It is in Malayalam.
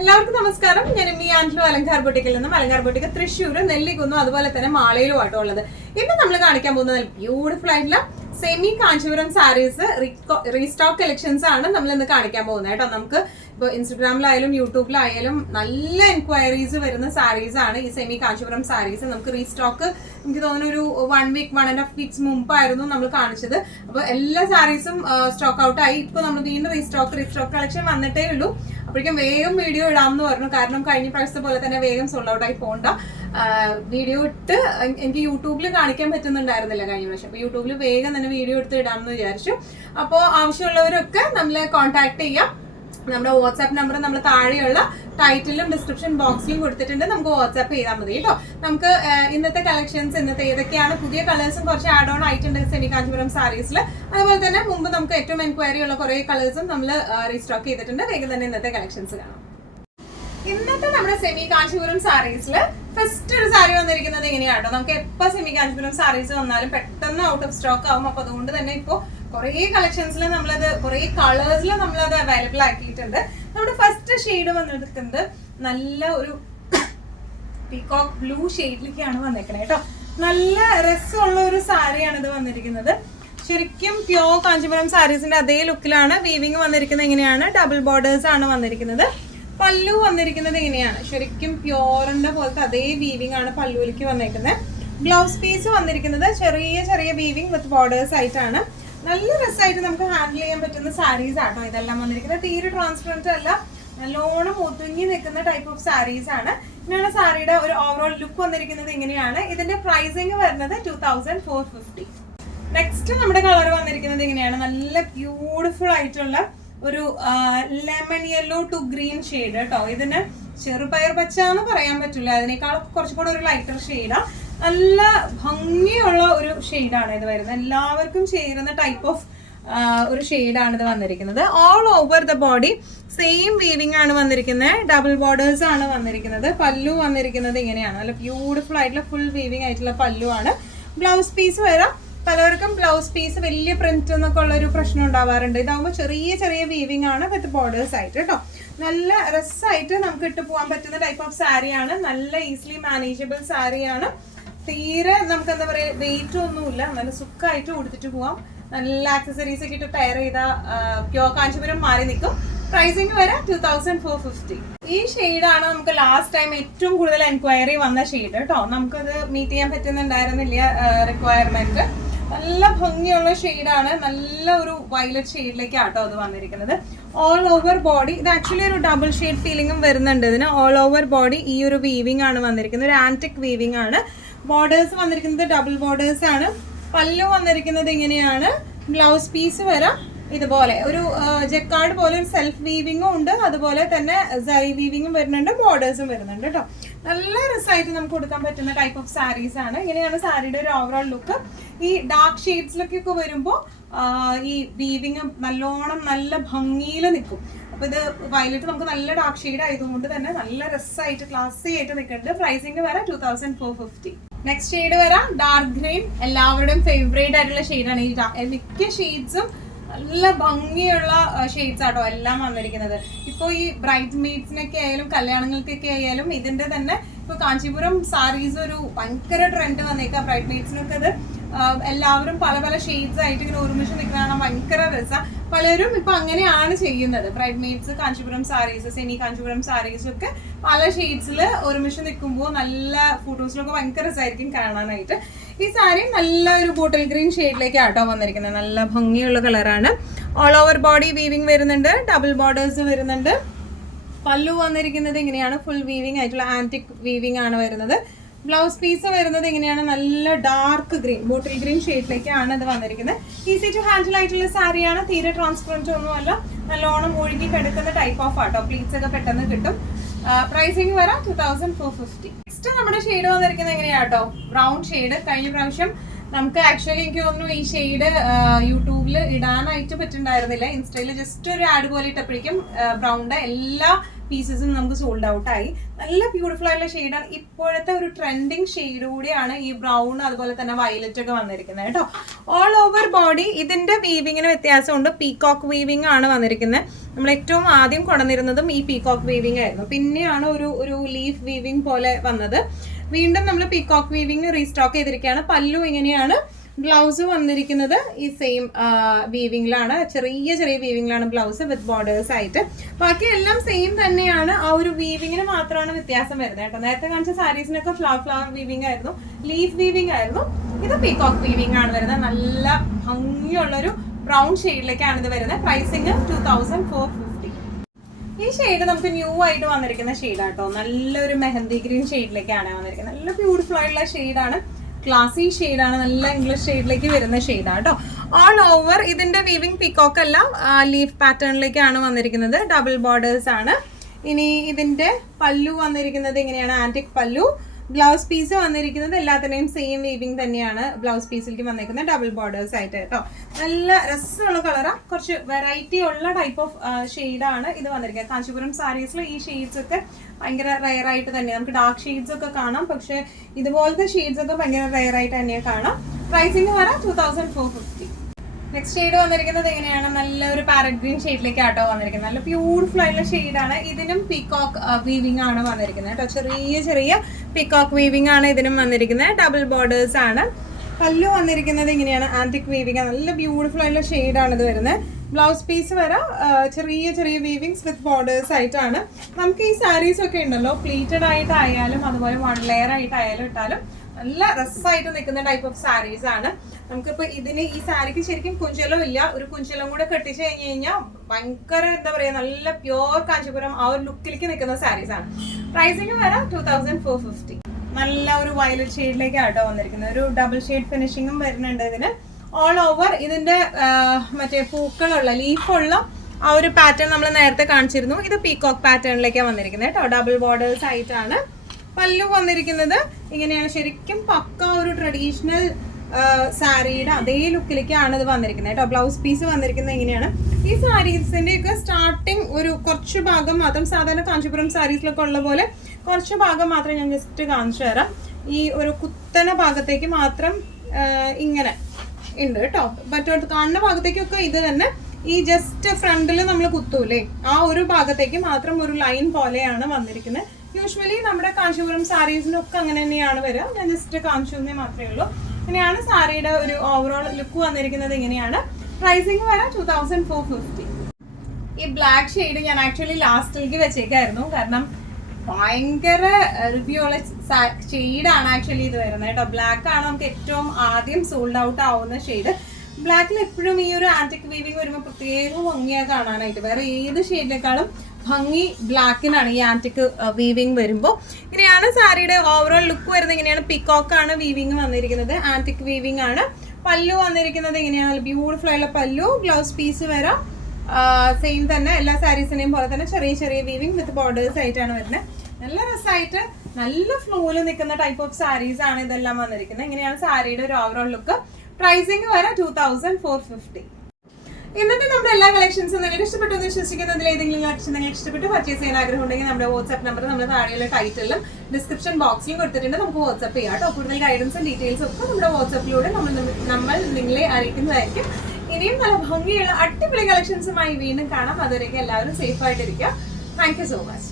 എല്ലാവർക്കും നമസ്കാരം. ഞാൻ എം ആൻഡ്ലു അലങ്കാർ ബൊട്ടിക്കിൽ നിന്നും. അലങ്കാർ ബൊട്ടിക്ക് തൃശ്ശൂർ, നെല്ലിക്കുന്നും അതുപോലെ തന്നെ മാളയിലുമായിട്ടും ഉള്ളത്. ഇന്ന് നമ്മൾ കാണിക്കാൻ പോകുന്നത് ബ്യൂട്ടിഫുൾ ആയിട്ടുള്ള semi Kanchipuram sarees restock collections ആണ് നമ്മൾ ഇന്ന് കാണിക്കാൻ പോകുന്നത് കേട്ടോ. നമുക്ക് ഇപ്പോൾ ഇൻസ്റ്റഗ്രാമിലായാലും യൂട്യൂബിലായാലും നല്ല എൻക്വയറീസ് വരുന്ന സാരീസ് ആണ് ഈ സെമി കാഞ്ചീപുരം സാരീസ്. നമുക്ക് റീസ്റ്റോക്ക് എനിക്ക് തോന്നുന്നു ഒരു 1 വീക്ക് 1.5 വീക്സ് മുമ്പായിരുന്നു നമ്മൾ കാണിച്ചത്. അപ്പോൾ എല്ലാ സാരീസും സ്റ്റോക്ക് ഔട്ട് ആയി. ഇപ്പോൾ നമ്മൾ വീണ്ടും റീസ്റ്റോക്ക് കളക്ഷൻ വന്നിട്ടേ ഉള്ളൂ. അപ്പോഴേക്കും വേഗം വീഡിയോ ഇടാമെന്ന് പറഞ്ഞു. കാരണം കഴിഞ്ഞ പ്രാവശ്യത്തെ പോലെ തന്നെ വേഗം സോൾഡ് ഔട്ട് ആയി പോകണ്ട. വീഡിയോ ഇട്ട് എനിക്ക് യൂട്യൂബിൽ കാണിക്കാൻ പറ്റുന്നുണ്ടായിരുന്നില്ല കഴിഞ്ഞ പ്രാവശ്യം. അപ്പോൾ യൂട്യൂബിൽ വേഗം തന്നെ വീഡിയോ എടുത്ത് ഇടാമെന്ന് വിചാരിച്ചു. അപ്പോൾ ആവശ്യമുള്ളവരൊക്കെ നമ്മളെ കോൺടാക്ട് ചെയ്യാം. നമ്മുടെ വാട്സാപ്പ് നമ്പർ നമ്മൾ താഴെയുള്ള ടൈറ്റിലും ഡിസ്ക്രിപ്ഷൻ ബോക്സിലും കൊടുത്തിട്ടുണ്ട്. നമുക്ക് വാട്സാപ്പ് ചെയ്താൽ മതി കേട്ടോ. നമുക്ക് ഇന്നത്തെ കളക്ഷൻസ് ഏതൊക്കെയാണ്, പുതിയ കളേഴ്സും കുറച്ച് ആഡ് ഓൺ ആയിട്ടുണ്ട് സെമി കാഞ്ചീപുരം സാരീസിൽ. അതുപോലെ തന്നെ മുമ്പ് നമുക്ക് ഏറ്റവും എൻക്വയറി ഉള്ള കുറേ കളേഴ്സും നമ്മൾ റീസ്റ്റോക്ക് ചെയ്തിട്ടുണ്ട്. വേഗം തന്നെ ഇന്നത്തെ കളക്ഷൻസ് കാണാം. ഇന്നത്തെ നമ്മുടെ സെമി കാഞ്ചീപുരം സാരീസിൽ ഫസ്റ്റ് ഒരു സാരി വന്നിരിക്കുന്നത് എങ്ങനെയാണോ, നമുക്ക് എപ്പോൾ സെമി കാഞ്ചീപുരം സാരീസ് വന്നാലും പെട്ടെന്ന് ഔട്ട് ഓഫ് സ്റ്റോക്ക് ആവും. അപ്പൊ അതുകൊണ്ട് തന്നെ ഇപ്പോൾ കുറേ കളക്ഷൻസിൽ നമ്മളത് കുറേ കളേഴ്സിൽ നമ്മളത് അവൈലബിൾ ആക്കിയിട്ടുണ്ട്. നമ്മുടെ ഫസ്റ്റ് ഷെയ്ഡ് വന്നിരിക്കുന്നത് നല്ല ഒരു പീകോക്ക് ബ്ലൂ ഷെയ്ഡിലേക്കാണ് വന്നേക്കുന്നത് കേട്ടോ. നല്ല രസമുള്ള ഒരു സാരിയാണ് ഇത് വന്നിരിക്കുന്നത്. ശരിക്കും പ്യോർ കാഞ്ചീപുരം സാരീസിന്റെ അതേ ലുക്കിലാണ് വീവിങ് വന്നിരിക്കുന്നത്. എങ്ങനെയാണ്, ഡബിൾ ബോർഡേഴ്സ് ആണ് വന്നിരിക്കുന്നത്. പല്ലു വന്നിരിക്കുന്നത് എങ്ങനെയാണ്, ശരിക്കും പ്യോറിന്റെ പോലത്തെ അതേ വീവിങ് ആണ് പല്ലുവിലേക്ക് വന്നിരിക്കുന്നത്. ബ്ലൗസ് പീസ് വന്നിരിക്കുന്നത് ചെറിയ ചെറിയ വീവിങ് വിത്ത് ബോർഡേഴ്സ് ആയിട്ടാണ്. നല്ല രസമായിട്ട് നമുക്ക് ഹാൻഡിൽ ചെയ്യാൻ പറ്റുന്ന സാരീസ് ആട്ടോ ഇതെല്ലാം വന്നിരിക്കുന്നത്. തീരെ ട്രാൻസ്പെറന്റ് അല്ല, നല്ലോണം ഒതുങ്ങി നിൽക്കുന്ന ടൈപ്പ് ഓഫ് സാരീസ് ആണ്. ഇങ്ങനെയാണ് സാരിയുടെ ഒരു ഓവറോൾ ലുക്ക് വന്നിരിക്കുന്നത്. ഇങ്ങനെയാണ്. ഇതിന്റെ പ്രൈസിങ് വരുന്നത് 2450. നെക്സ്റ്റ് നമ്മുടെ കളർ വന്നിരിക്കുന്നത് എങ്ങനെയാണ്, നല്ല ബ്യൂട്ടിഫുൾ ആയിട്ടുള്ള ഒരു lemon yellow to green shade കേട്ടോ. ഇതിന് ചെറുപയർ പച്ച എന്ന് പറയാൻ പറ്റില്ല, അതിനേക്കാൾ കുറച്ചും കൂടെ ഒരു ലൈറ്റർ ഷെയ്ഡാ. നല്ല ഭംഗിയുള്ള ഒരു ഷെയ്ഡാണ് ഇത് വരുന്നത്. എല്ലാവർക്കും ചേരുന്ന ടൈപ്പ് ഓഫ് ഒരു ഷെയ്ഡാണ് ഇത് വന്നിരിക്കുന്നത്. All over the body same weaving ആണ് വന്നിരിക്കുന്നത്. ഡബിൾ ബോർഡേഴ്സ് ആണ് വന്നിരിക്കുന്നത്. പല്ലു വന്നിരിക്കുന്നത് ഇങ്ങനെയാണ്, നല്ല ബ്യൂട്ടിഫുൾ ആയിട്ടുള്ള ഫുൾ വീവിംഗ് ആയിട്ടുള്ള പല്ലു ആണ്. ബ്ലൗസ് പീസ് വരാം. പലർക്കും ബ്ലൗസ് പീസ് വലിയ പ്രിന്റ് എന്നൊക്കെ ഉള്ള ഒരു പ്രശ്നം ഉണ്ടാവാറുണ്ട്. ഇതാകുമ്പോൾ ചെറിയ ചെറിയ വീവിംഗ് ആണ് വിത്ത് ബോർഡേഴ്സ് ആയിട്ട് കേട്ടോ. നല്ല രസമായിട്ട് നമുക്ക് ഇട്ട് പോകാൻ പറ്റുന്ന ടൈപ്പ് ഓഫ് സാരിയാണ്. നല്ല ഈസിലി മാനേജബിൾ സാരിയാണ്. തീരെ നമുക്ക് എന്താ പറയുക, വെയിറ്റ് ഒന്നുമില്ല, നല്ല സുഖമായിട്ട് കൊടുത്തിട്ട് പോവാം. നല്ല ആക്സസറീസ് ഒക്കെ ഇട്ട് പെയർ ചെയ്ത പ്യോർ കാഞ്ചീപുരം മാറി നിൽക്കും. പ്രൈസിങ് വരെ 2450. ഈ ഷെയ്ഡാണ് നമുക്ക് ലാസ്റ്റ് ടൈം ഏറ്റവും കൂടുതൽ എൻക്വയറി വന്ന ഷെയ്ഡ് കേട്ടോ. നമുക്കത് മീറ്റ് ചെയ്യാൻ പറ്റുന്നുണ്ടായിരുന്നില്ല റിക്വയർമെന്റ്. നല്ല ഭംഗിയുള്ള ഷെയ്ഡാണ്. നല്ല ഒരു വയലറ്റ് ഷെയ്ഡിലേക്കാട്ടോ അത് വന്നിരിക്കുന്നത്. ഓൾ ഓവർ ബോഡി ഇത് ആക്ച്വലി ഒരു ഡബിൾ ഷെയ്ഡ് ഫീലിംഗും വരുന്നുണ്ട് ഇതിന്. ഓൾ ഓവർ ബോഡി ഈ ഒരു വീവിംഗ് ആണ് വന്നിരിക്കുന്നത്. ഒരു ആന്റിക് വീവിംഗ് ആണ്. ബോർഡേഴ്സ് വന്നിരിക്കുന്നത് ഡബിൾ ബോർഡേഴ്സ് ആണ്. പല്ലു വന്നിരിക്കുന്നത് ഇങ്ങനെയാണ്. ബ്ലൗസ് പീസ് വരാം ഇതുപോലെ ഒരു ജക്കാർഡ് പോലെ ഒരു സെൽഫ് വീവിങ്ങും ഉണ്ട്, അതുപോലെ തന്നെ സൈ വീവിങ്ങും വരുന്നുണ്ട്, ബോർഡേഴ്സും വരുന്നുണ്ട് കേട്ടോ. നല്ല രസമായിട്ട് നമുക്ക് കൊടുക്കാൻ പറ്റുന്ന ടൈപ്പ് ഓഫ് സാരീസ് ആണ്. ഇങ്ങനെയാണ് സാരിയുടെ ഒരു ഓവറോൾ ലുക്ക്. ഈ ഡാർക്ക് ഷെയ്ഡ്സിലൊക്കെ വരുമ്പോൾ ഈ വീവിങ് നല്ലോണം നല്ല ഭംഗിയിൽ നിൽക്കും. അപ്പൊ ഇത് വയലറ്റ് നമുക്ക് നല്ല ഡാർക്ക് ഷെയ്ഡ് ആയതുകൊണ്ട് തന്നെ നല്ല രസമായിട്ട് ക്ലാസി ആയിട്ട് നിൽക്കുന്നുണ്ട്. പ്രൈസിങ് വരാം 2450. നെക്സ്റ്റ് ഷെയ്ഡ് വരാം ഡാർക്ക് ഗ്രീൻ. എല്ലാവരുടെയും ഫേവറേറ്റ് ആയിട്ടുള്ള ഷെയ്ഡാണ്. ഈ മിക്ക ഷെയ്ഡ്സും നല്ല ഭംഗിയുള്ള ഷെയ്ഡ്സ് ആട്ടോ എല്ലാം വന്നിരിക്കുന്നത്. ഇപ്പോൾ ഈ ബ്രൈഡ് മെയ്ഡ്സിനൊക്കെ ആയാലും കല്യാണങ്ങൾക്കൊക്കെ ആയാലും ഇതിന്റെ തന്നെ ഇപ്പൊ കാഞ്ചീപുരം സാരീസ് ഒരു ഭയങ്കര ട്രെൻഡ് വന്നേക്കാം. ബ്രൈഡ് മെയ്ഡ്സിനൊക്കെ അത് എല്ലാവരും പല പല ഷെയ്ഡ്സ് ആയിട്ട് ഇങ്ങനെ ഒരുമിച്ച് നിൽക്കുന്നതാണ് ഭയങ്കര രസം. പലരും ഇപ്പൊ അങ്ങനെയാണ് ചെയ്യുന്നത്. Bride maids Kanchipuram saris, semi Kanchipuram സാരീസും ഒക്കെ പല ഷെയ്ഡ്സിൽ ഒരുമിച്ച് നിൽക്കുമ്പോൾ നല്ല ഫോട്ടോസിലൊക്കെ ഭയങ്കര രസമായിരിക്കും കാണാനായിട്ട്. ഈ സാരി നല്ല ഒരു ബോട്ടിൽ ഗ്രീൻ ഷെയ്ഡിലേക്ക് ആട്ടോ വന്നിരിക്കുന്നത്. നല്ല ഭംഗിയുള്ള കളറാണ്. ഓൾ ഓവർ ബോഡി വീവിംഗ് വരുന്നുണ്ട്, ഡബിൾ ബോർഡേഴ്സ് വരുന്നുണ്ട്. പല്ലു വന്നിരിക്കുന്നത് ഇങ്ങനെയാണ്, ഫുൾ വീവിംഗ് ആയിട്ടുള്ള ആന്റിക് വീവിംഗ് ആണ് വരുന്നത്. ബ്ലൗസ് പീസ് വരുന്നത് ഇങ്ങനെയാണ്, നല്ല ഡാർക്ക് ഗ്രീൻ ബോട്ടിൽ ഗ്രീൻ ഷെയ്ഡിലേക്കാണ് ഇത് വന്നിരിക്കുന്നത്. ഈസി ടു ഹാൻഡിൽ ആയിട്ടുള്ള സാരിയാണ്. തീരെ ട്രാൻസ്പെറന്റ് ഒന്നുമല്ല, നല്ലോണം ഒഴുകി കിടക്കുന്ന ടൈപ്പ് ഓഫ് ആട്ടോ. പ്ലീറ്റ്സ് ഒക്കെ പെട്ടെന്ന് കിട്ടും. പ്രൈസിങ് വരാം 2450. നെക്സ്റ്റ് നമ്മുടെ ഷെയ്ഡ് വന്നിരിക്കുന്നത് എങ്ങനെയാട്ടോ, ബ്രൗൺ ഷെയ്ഡ്. കഴിഞ്ഞ പ്രാവശ്യം നമുക്ക് ആക്ച്വലി എനിക്ക് തോന്നുന്നു ഈ ഷെയ്ഡ് യൂട്യൂബിൽ ഇടാനായിട്ട് പറ്റുന്നുണ്ടായിരുന്നില്ല. ഇൻസ്റ്റയിൽ ജസ്റ്റ് ഒരു ആഡ് പോലെ ഇട്ടപ്പോഴേക്കും ബ്രൗണിന്റെ എല്ലാ പീസസും നമുക്ക് സോൾഡ് ഔട്ട് ആയി. നല്ല ബ്യൂട്ടിഫുൾ ആയിട്ടുള്ള ഷെയ്ഡാണ്. ഇപ്പോഴത്തെ ഒരു ട്രെൻഡിങ് ഷെയ്ഡ് കൂടിയാണ് ഈ ബ്രൗൺ അതുപോലെ തന്നെ വയലറ്റ് ഒക്കെ വന്നിരിക്കുന്നത് കേട്ടോ. ഓൾ ഓവർ ബോഡി ഇതിന്റെ വീവിങ്ങിന് വ്യത്യാസമുണ്ട്. പീകോക്ക് വീവിംഗ് ആണ് വന്നിരിക്കുന്നത്. നമ്മൾ ഏറ്റവും ആദ്യം കൊണ്ടുവന്നിരുന്നതും ഈ പീകോക്ക് വീവിംഗ് ആയിരുന്നു. പിന്നെയാണ് ഒരു ലീഫ് വീവിംഗ് പോലെ വന്നത്. വീണ്ടും നമ്മൾ പീകോക്ക് വീവിംഗ് റീസ്റ്റോക്ക് ചെയ്തിരിക്കുകയാണ്. പല്ലു ഇങ്ങനെയാണ്. ബ്ലൗസ് വന്നിരിക്കുന്നത് ഈ സെയിം വീവിംഗിലാണ്, ചെറിയ വീവിംഗിലാണ് ബ്ലൗസ് വിത്ത് ബോർഡേഴ്സ് ആയിട്ട്. ബാക്കി എല്ലാം സെയിം തന്നെയാണ്. ആ ഒരു വീവിങ്ങിന് മാത്രമാണ് വ്യത്യാസം വരുന്നത് കേട്ടോ. നേരത്തെ കാണിച്ച സാരീസിനൊക്കെ ഫ്ലവർ വീവിംഗ് ആയിരുന്നു, ലീഫ് വീവിംഗ് ആയിരുന്നു. ഇത് പീകോക്ക് വീവിംഗ് ആണ് വരുന്നത്. നല്ല ഭംഗിയുള്ളൊരു ബ്രൗൺ ഷെയ്ഡിലേക്കാണ് ഇത് വരുന്നത്. പ്രൈസിങ് 2450. ഈ ഷെയ്ഡ് നമുക്ക് ന്യൂ ആയിട്ട് വന്നിരിക്കുന്ന ഷെയ്ഡാട്ടോ. നല്ലൊരു മെഹന്തി ഗ്രീൻ ഷെയ്ഡിലേക്കാണ് വന്നിരിക്കുന്നത്. നല്ല ബ്യൂട്ടിഫുൾ ആയിട്ടുള്ള ഷെയ്ഡാണ്, ക്ലാസി ഷെയ്ഡാണ്, നല്ല ഇംഗ്ലീഷ് ഷെയ്ഡിലേക്ക് വരുന്ന ഷെയ്ഡാണ് കേട്ടോ. ഓൾ ഓവർ ഇതിന്റെ വീവിംഗ് പീകോക്ക് അല്ല, ലീഫ് പാറ്റേണിലേക്കാണ് വന്നിരിക്കുന്നത്. ഡബിൾ ബോർഡേഴ്സ് ആണ്. ഇനി ഇതിന്റെ പല്ലു വന്നിരിക്കുന്നത് ഇങ്ങനെയാണ്, ആന്റിക് പല്ലു. ബ്ലൗസ് പീസ് വന്നിരിക്കുന്നത് എല്ലാത്തിനെയും സെയിം വീവിംഗ് തന്നെയാണ് ബ്ലൗസ് പീസിലേക്ക് വന്നിരിക്കുന്നത്, ഡബിൾ ബോർഡേഴ്സ് ആയിട്ട് കേട്ടോ. നല്ല രസമുള്ള കളറാ, കുറച്ച് വെറൈറ്റി ഉള്ള ടൈപ്പ് ഓഫ് ഷെയ്ഡാണ് ഇത് വന്നിരിക്കുന്നത്. കാഞ്ചീപുരം സാരീസിൽ ഈ ഷെയ്ഡ്സ് ഒക്കെ ഭയങ്കര റെയർ ആയിട്ട് തന്നെ നമുക്ക് ഡാർക്ക് ഷെയ്ഡ്സ് ഒക്കെ കാണാം, പക്ഷെ ഇതുപോലത്തെ ഷെയ്ഡ്സ് ഒക്കെ ഭയങ്കര റെയർ ആയിട്ട് തന്നെയാണ് കാണാം. പ്രൈസിങ് വരാം 2450. നെക്സ്റ്റ് ഷെയ്ഡ് വന്നിരിക്കുന്നത് എങ്ങനെയാണ്, നല്ല ഒരു പാരറ്റ് ഗ്രീൻ ഷെയ്ഡിലേക്ക് ആട്ടോ വന്നിരിക്കുന്നത്. നല്ല ബ്യൂട്ടിഫുൾ ആയിട്ടുള്ള ഷെയ്ഡാണ്. ഇതിനും പീകോക്ക് വീവിംഗ് ആണ് വന്നിരിക്കുന്നത് കേട്ടോ. ചെറിയ പീകോക്ക് വീവിംഗ് ആണ് ഇതിനും വന്നിരിക്കുന്നത്. ഡബിൾ ബോർഡേഴ്സ് ആണ്. പല്ലു വന്നിരിക്കുന്നത് ഇങ്ങനെയാണ്, ആന്റിക് വീവിംഗ്. നല്ല ബ്യൂട്ടിഫുൾ ആയിട്ടുള്ള ഷെയ്ഡാണ് ഇത് വരുന്നത്. ബ്ലൗസ് പീസ് വരെ ചെറിയ വീവിങ്സ് വിത്ത് ബോർഡേഴ്സ് ആയിട്ടാണ്. നമുക്ക് ഈ സാരീസ് ഒക്കെ ഉണ്ടല്ലോ, പ്ലീറ്റഡ് ആയിട്ടായാലും അതുപോലെ വൺ ലെയർ ആയിട്ടായാലും ഇട്ടാലും നല്ല രസമായിട്ട് നിൽക്കുന്ന ടൈപ്പ് ഓഫ് സാരീസ് ആണ്. നമുക്കിപ്പോൾ ഇതിന് ഈ സാരിക്ക് ശരിക്കും കുഞ്ചലം ഇല്ല, ഒരു കുഞ്ചലം കൂടെ കെട്ടിച്ച് കഴിഞ്ഞ് കഴിഞ്ഞാൽ ഭയങ്കര എന്താ പറയുക, നല്ല പ്യോർ കാഞ്ചീപുരം ആ ഒരു ലുക്കിലേക്ക് നിൽക്കുന്ന സാരീസ് ആണ്. പ്രൈസിങ് വരാം 2450. നല്ല ഒരു വയലറ്റ് ഷെയ്ഡിലേക്കാണ് കേട്ടോ വന്നിരിക്കുന്നത്. ഒരു ഡബിൾ ഷെയ്ഡ് ഫിനിഷിങ്ങും വരുന്നുണ്ട് ഇതിന്. ഓൾ ഓവർ ഇതിന്റെ മറ്റേ പൂക്കളുള്ള ലീഫുള്ള ആ ഒരു പാറ്റേൺ നമ്മൾ നേരത്തെ കാണിച്ചിരുന്നു. ഇത് പീകോക്ക് പാറ്റേണിലേക്കാണ് വന്നിരിക്കുന്നത് കേട്ടോ. ഡബിൾ ബോർഡേഴ്സ് ആയിട്ടാണ്. പല്ലു വന്നിരിക്കുന്നത് ഇങ്ങനെയാണ്, ശരിക്കും പക്ക ഒരു ട്രഡീഷണൽ സാരിയുടെ അതേ ലുക്കിലേക്കാണ് ഇത് വന്നിരിക്കുന്നത് കേട്ടോ. ബ്ലൗസ് പീസ് വന്നിരിക്കുന്നത് ഇങ്ങനെയാണ്. ഈ സാരീസിന്റെ ഒക്കെ സ്റ്റാർട്ടിങ് ഒരു കുറച്ച് ഭാഗം മാത്രം, സാധാരണ കാഞ്ചീപുരം സാരീസിലൊക്കെ ഉള്ള പോലെ കുറച്ച് ഭാഗം മാത്രം ഞാൻ ജസ്റ്റ് കാണിച്ചു തരാം. ഈ ഒരു കുത്തന ഭാഗത്തേക്ക് മാത്രം ഇങ്ങനെ ഉണ്ട് കേട്ടോ. മറ്റോട്ട് കാണുന്ന ഭാഗത്തേക്കൊക്കെ ഇത് തന്നെ, ഈ ജസ്റ്റ് ഫ്രണ്ടിൽ നമ്മൾ കുത്തൂലേ ആ ഒരു ഭാഗത്തേക്ക് മാത്രം ഒരു ലൈൻ പോലെയാണ് വന്നിരിക്കുന്നത്. യൂഷ്വലി നമ്മുടെ കാഞ്ചീപുരം സാരീസിനൊക്കെ അങ്ങനെ തന്നെയാണ് വരിക. ഞാൻ ജസ്റ്റ് കാണിച്ചു തന്നേ മാത്രമേ ഉള്ളൂ. ഇങ്ങനെയാണ് സാരിയുടെ ഒരു ഓവറോൾ ലുക്ക് വന്നിരിക്കുന്നത്. ഇങ്ങനെയാണ്. പ്രൈസിങ് വരാം 2450. ഈ ബ്ലാക്ക് ഷെയ്ഡ് ഞാൻ ആക്ച്വലി ലാസ്റ്റിലേക്ക് വെച്ചേക്കായിരുന്നു, കാരണം ഭയങ്കര റിവ്യൂ ഉള്ള ഷെയ്ഡാണ് ആക്ച്വലി ഇത് വരുന്നത് കേട്ടോ. ബ്ലാക്ക് ആണ് നമുക്ക് ഏറ്റവും ആദ്യം സോൾഡ് ഔട്ട് ആവുന്ന ഷെയ്ഡ്. ബ്ലാക്കിൽ എപ്പോഴും ഈ ഒരു ആന്റിക് വീവിംഗ് വരുമ്പോൾ പ്രത്യേക ഭംഗിയാണ് കാണാനായിട്ട്. വേറെ ഏത് ഷെയ്ഡിനേക്കാളും ഭംഗി ബ്ലാക്കിനാണ് ഈ ആന്റിക് വീവിംഗ് വരുമ്പോൾ. ഇങ്ങനെയാണ് സാരിയുടെ ഓവറോൾ ലുക്ക് വരുന്നത്. ഇങ്ങനെയാണ്. പീകോക്ക് ആണ് വീവിംഗ് വന്നിരിക്കുന്നത്, ആന്റിക് വീവിംഗ് ആണ്. പല്ലു വന്നിരിക്കുന്നത് ഇങ്ങനെയാണ്, ബ്യൂട്ടിഫുൾ ആയിട്ടുള്ള പല്ലു. ബ്ലൗസ് പീസ് വരാം സെയിം തന്നെ, എല്ലാ സാരീസിനെയും പോലെ തന്നെ ചെറിയ വീവിംഗ് വിത്ത് ബോർഡേഴ്സ് ആയിട്ടാണ് വരുന്നത്. നല്ല രസമായിട്ട് നല്ല ഫ്ലോയിൽ നിൽക്കുന്ന ടൈപ്പ് ഓഫ് സാരീസ് ആണ് ഇതെല്ലാം വന്നിരിക്കുന്നത്. ഇങ്ങനെയാണ് സാരിയുടെ ഒരു ഓവറോൾ ലുക്ക്. പ്രൈസിങ് വരാം 2450. ഇന്നത്തെ നമ്മുടെ എല്ലാ കളക്ഷൻസും നിങ്ങൾക്ക് ഇഷ്ടപ്പെട്ടു എന്ന് വിശ്വസിക്കുന്നതിൽ ഏതെങ്കിലും കളക്ഷൻ നിങ്ങൾക്ക് ഇഷ്ടപ്പെട്ട് പർച്ചേസ് ചെയ്യാൻ ആഗ്രഹം ഉണ്ടെങ്കിൽ നമ്മുടെ വാട്സ്ആപ്പ് നമ്പർ നമ്മൾ താഴെയുള്ള ടൈറ്റിലും ഡിസ്ക്രിപ്ഷൻ ബോക്സിലും കൊടുത്തിട്ടുണ്ട്. നമുക്ക് വാട്സ്ആപ്പ് ചെയ്യാം കേട്ടോ. കൂടുതൽ ഗൈഡൻസും ഡീറ്റെയിൽസും ഒക്കെ നമ്മുടെ വാട്സ്ആപ്പിലൂടെ നമ്മൾ നിങ്ങളെ അറിയിക്കുന്നതായിരിക്കും. ഇനിയും നല്ല ഭംഗിയുള്ള അടിപൊളി കളക്ഷൻസുമായി വീണ്ടും കാണാം. അതുവരെയൊക്കെ എല്ലാവരും സേഫ് ആയിട്ടിരിക്കുക. Thank you so much.